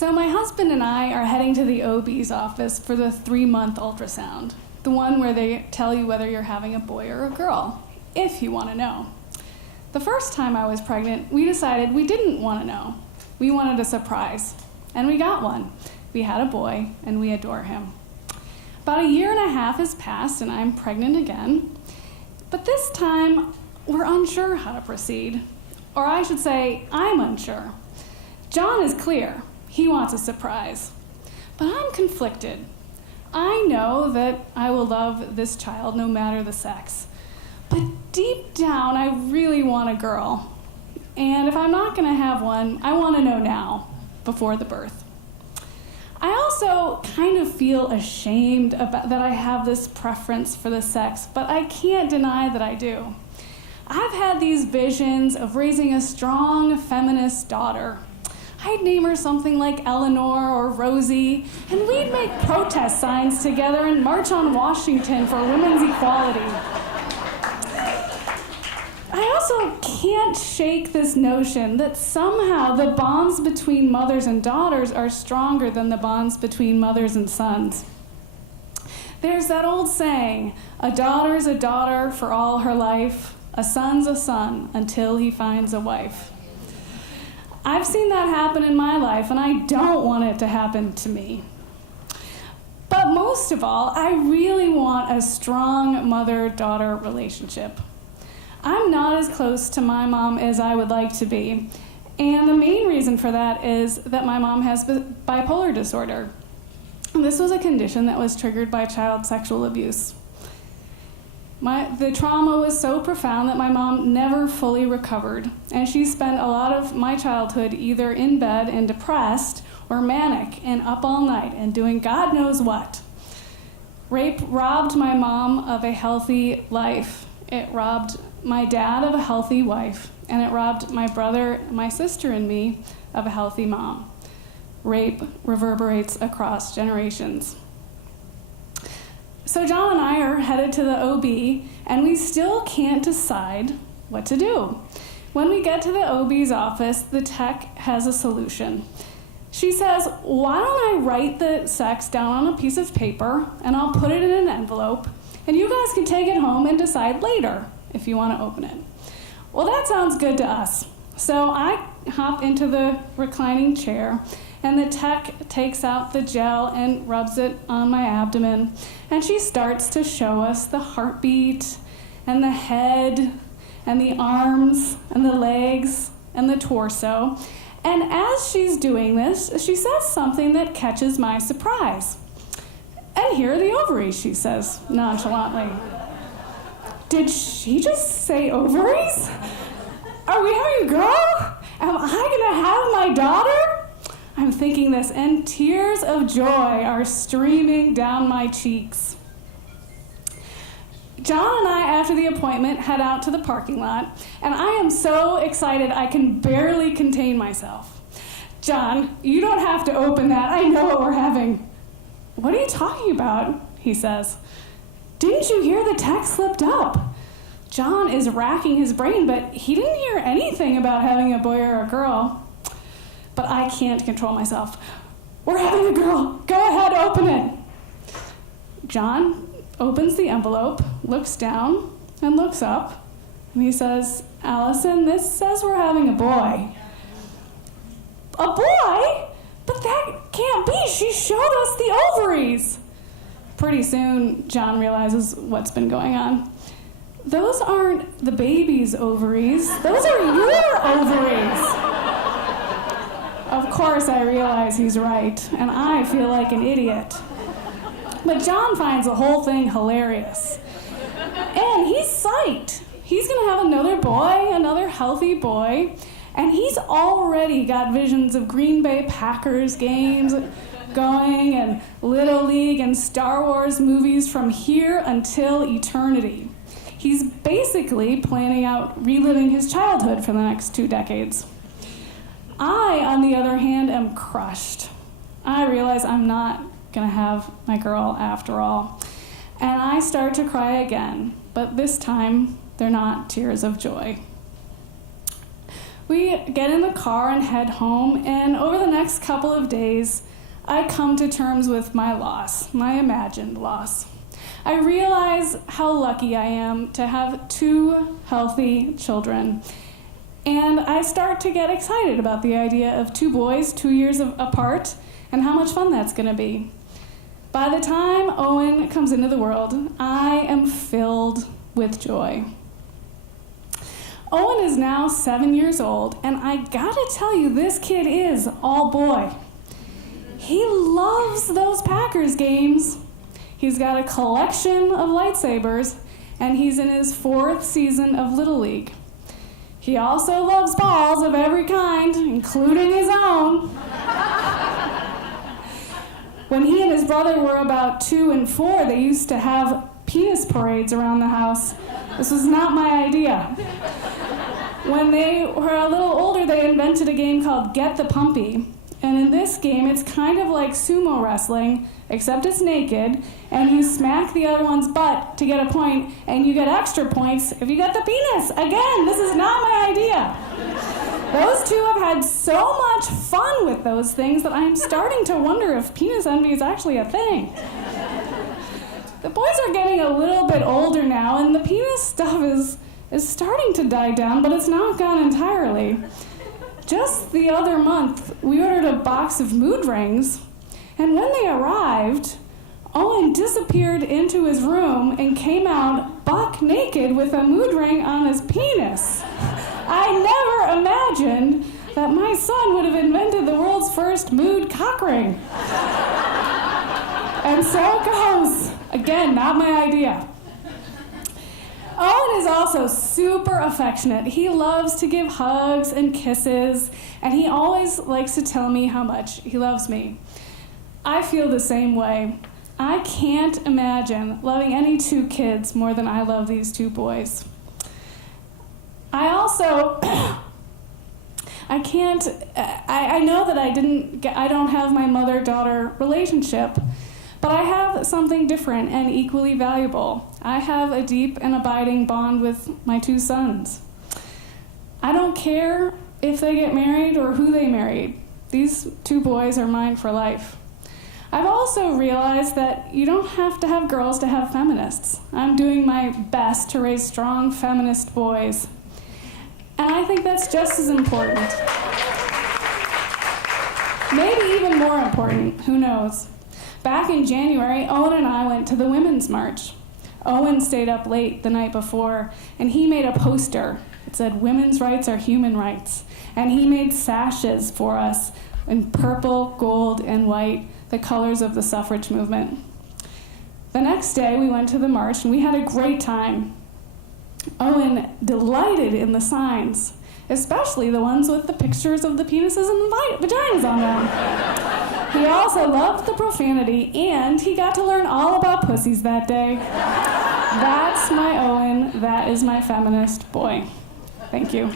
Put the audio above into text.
So my husband and I are heading to the OB's office for the 3-month ultrasound, the one where they tell you whether you're having a boy or a girl, if you want to know. The first time I was pregnant, we decided we didn't want to know. We wanted a surprise, and we got one. We had a boy, and we adore him. About 1.5 years has passed, and I'm pregnant again. But this time, we're unsure how to proceed. Or I should say, I'm unsure. John is clear. He wants a surprise. But I'm conflicted. I know that I will love this child no matter the sex. But deep down, I really want a girl. And if I'm not going to have one, I want to know now, before the birth. I also kind of feel ashamed about that I have this preference for the sex, but I can't deny that I do. I've had these visions of raising a strong feminist daughter. I'd name her something like Eleanor or Rosie, and we'd make protest signs together and march on Washington for women's equality. I also can't shake this notion that somehow the bonds between mothers and daughters are stronger than the bonds between mothers and sons. There's that old saying, a daughter's a daughter for all her life, a son's a son until he finds a wife. I've seen that happen in my life, and I don't want it to happen to me. But most of all, I really want a strong mother-daughter relationship. I'm not as close to my mom as I would like to be, and the main reason for that is that my mom has bipolar disorder. And this was a condition that was triggered by child sexual abuse. The trauma was so profound that my mom never fully recovered, and she spent a lot of my childhood either in bed and depressed or manic and up all night and doing God knows what. Rape robbed my mom of a healthy life. It robbed my dad of a healthy wife, and it robbed my brother, my sister, and me of a healthy mom. Rape reverberates across generations. So John and I are headed to the OB, and we still can't decide what to do. When we get to the OB's office, the tech has a solution. She says, why don't I write the sex down on a piece of paper, and I'll put it in an envelope, and you guys can take it home and decide later if you want to open it. Well, that sounds good to us. So I hop into the reclining chair, and the tech takes out the gel and rubs it on my abdomen, and she starts to show us the heartbeat and the head and the arms and the legs and the torso. And as she's doing this, she says something that catches my surprise. And here are the ovaries, she says nonchalantly. Did she just say ovaries? Are we having a girl? Am I gonna have my daughter? I'm thinking this, and tears of joy are streaming down my cheeks. John and I, after the appointment, head out to the parking lot, and I am so excited I can barely contain myself. John, you don't have to open that. I know what we're having. What are you talking about? He says. Didn't you hear the text slipped up? John is racking his brain, but he didn't hear anything about having a boy or a girl. But I can't control myself. We're having a girl. Go ahead, open it. John opens the envelope, looks down, and looks up, and he says, Allison, this says we're having a boy. A boy? But that can't be. She showed us the ovaries. Pretty soon, John realizes what's been going on. Those aren't the baby's ovaries. Those are your ovaries. Of course, I realize he's right, and I feel like an idiot. But John finds the whole thing hilarious. And he's psyched. He's going to have another boy, another healthy boy, and he's already got visions of Green Bay Packers games going, and Little League and Star Wars movies from here until eternity. He's basically planning out reliving his childhood for the next 2 decades. I, on the other hand, am crushed. I realize I'm not going to have my girl after all. And I start to cry again, but this time they're not tears of joy. We get in the car and head home, and over the next couple of days, I come to terms with my loss, my imagined loss. I realize how lucky I am to have 2 healthy children, and I start to get excited about the idea of 2 boys 2 years apart and how much fun that's going to be. By the time Owen comes into the world, I am filled with joy. Owen is now 7 years old, and I gotta tell you, this kid is all boy. He loves those Packers games. He's got a collection of lightsabers, and he's in his 4th season of Little League. He also loves balls of every kind, including his own. When he and his brother were about 2 and 4, they used to have penis parades around the house. This was not my idea. When they were a little older, they invented a game called Get the Pumpy. And in this game, it's kind of like sumo wrestling, except it's naked, and you smack the other one's butt to get a point, and you get extra points if you get the penis. Again, this is not my idea. Those 2 have had so much fun with those things that I'm starting to wonder if penis envy is actually a thing. The boys are getting a little bit older now, and the penis stuff is starting to die down, but it's not gone entirely. Just the other month, we ordered a box of mood rings, and when they arrived, Owen disappeared into his room and came out buck naked with a mood ring on his penis. I never imagined that my son would have invented the world's first mood cock ring. And so it goes. Again, not my idea. Owen is also super affectionate. He loves to give hugs and kisses, and he always likes to tell me how much he loves me. I feel the same way. I can't imagine loving any 2 kids more than I love these 2 boys. I know that I don't have my mother-daughter relationship, but I have something different and equally valuable. I have a deep and abiding bond with my 2 sons. I don't care if they get married or who they married. These 2 boys are mine for life. I've also realized that you don't have to have girls to have feminists. I'm doing my best to raise strong feminist boys. And I think that's just as important. Maybe even more important, who knows? Back in January, Owen and I went to the Women's March. Owen stayed up late the night before, and he made a poster. It said, "Women's rights are human rights." And he made sashes for us in purple, gold, and white, the colors of the suffrage movement. The next day, we went to the march, and we had a great time. Owen delighted in the signs, especially the ones with the pictures of the penises and vaginas on them. He also loved the profanity, and he got to learn all about pussies that day. That's my Owen. That is my feminist boy. Thank you.